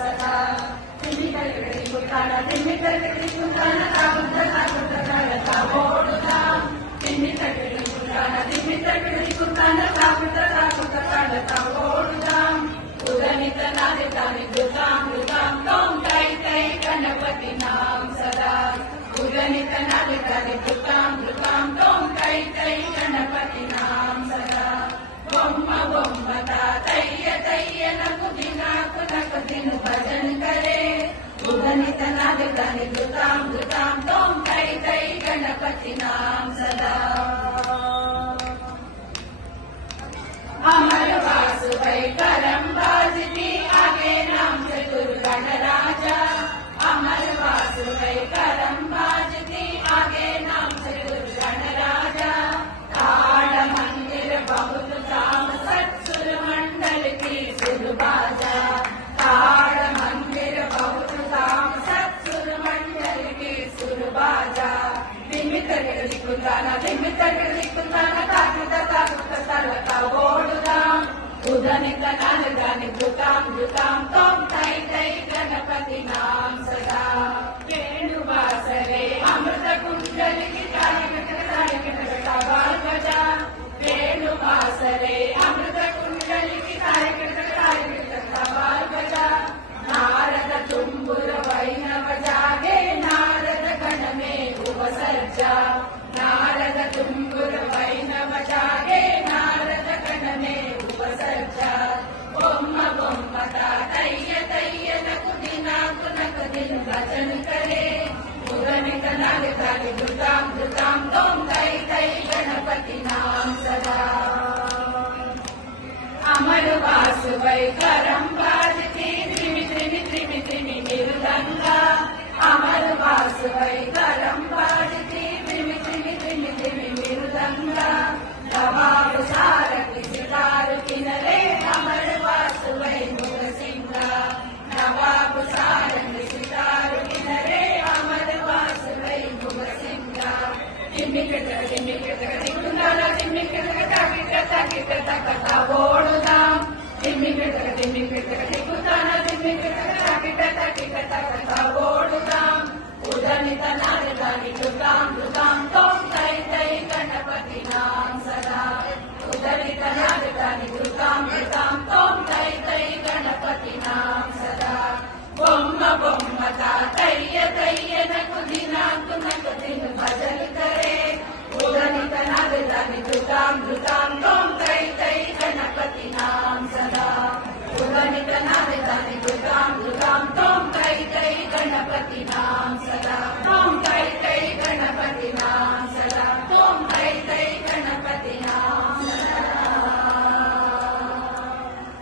सदा तिम्मितगडि कुटाण तिम्मितगडि कुटाण काकुट ओडुदाम तिम्मितगडि कुटाण काकुट ओडुदाम उदनित नादितानि दुतां दुतां तों तै तै गणपति नाम सदा उदनित नादितानि दुतां दुतां तों तै तै गणपति नाम सदा बొమ్మ బొమ్మता तय्य तय्य नकु दिन भजन करे उदनित नादितानि दुतां दुतां तों तै तै गणपति नाम सदा अमर वासुदेव करम बाजती आगे नाम चतुर गणराजा अमर वासुदेव करम बाजती आगे नाम चतुर गणराजा काड़ मंदिर बहुत धाम सत्सुर मंडल की सुरबाजा काड़ मंदिर बहुत धाम सत्सुर मंडल की सुरबाजा तिम्मितगडि कुटाण काकुट ओडुदाम उदनित नादितानि दुतां दुतां तों तै तै गणपति नाम सदा वेणुवासरे अमृत कुंडलिकी बजा वेणुवासरे अमृत कुंडलिकी बजा नारद तुम्बुर वैणव जागे नारद गण में उपसर्जा नारद तुम्बुर वैणव जागे नारद गण में उपसर्जा बొమ్మ బొమ్మता तय्य तय्य नकु दिन भजन करे उदनित नादितानि दुतां दुतां तों तै तै गणपति नाम सदा अमर वासुदेव करम बाजती त्रिमि मृदंगा अमर वासुदेव करम बाजती त्रिमि मृदंगा नवाब सारथि सितार किनरे अमर वासुदेव मुख सिंगा नवाब सारथि सितार किनरे अमर वासुदेव मुख सिंगा तिम्मितगडि कुटाण ओडुदाम तिम्मितगडि कुटाण ओडुदाम उदनित नादितानि दुतां दुतां तों तै तै गणपति नाम सदा उदनित नादितानि दुतां दुतां तों तै तै गणपति नाम सदा बొమ్మ బొమ్మता तय्य तय्य नकु दिन भजन करे उदनित नादितानि दुतां दुतां तों तै तै गणपति नाम सदा उदनित नादितानि दुतां दुतां तों तै तै गणपति नाम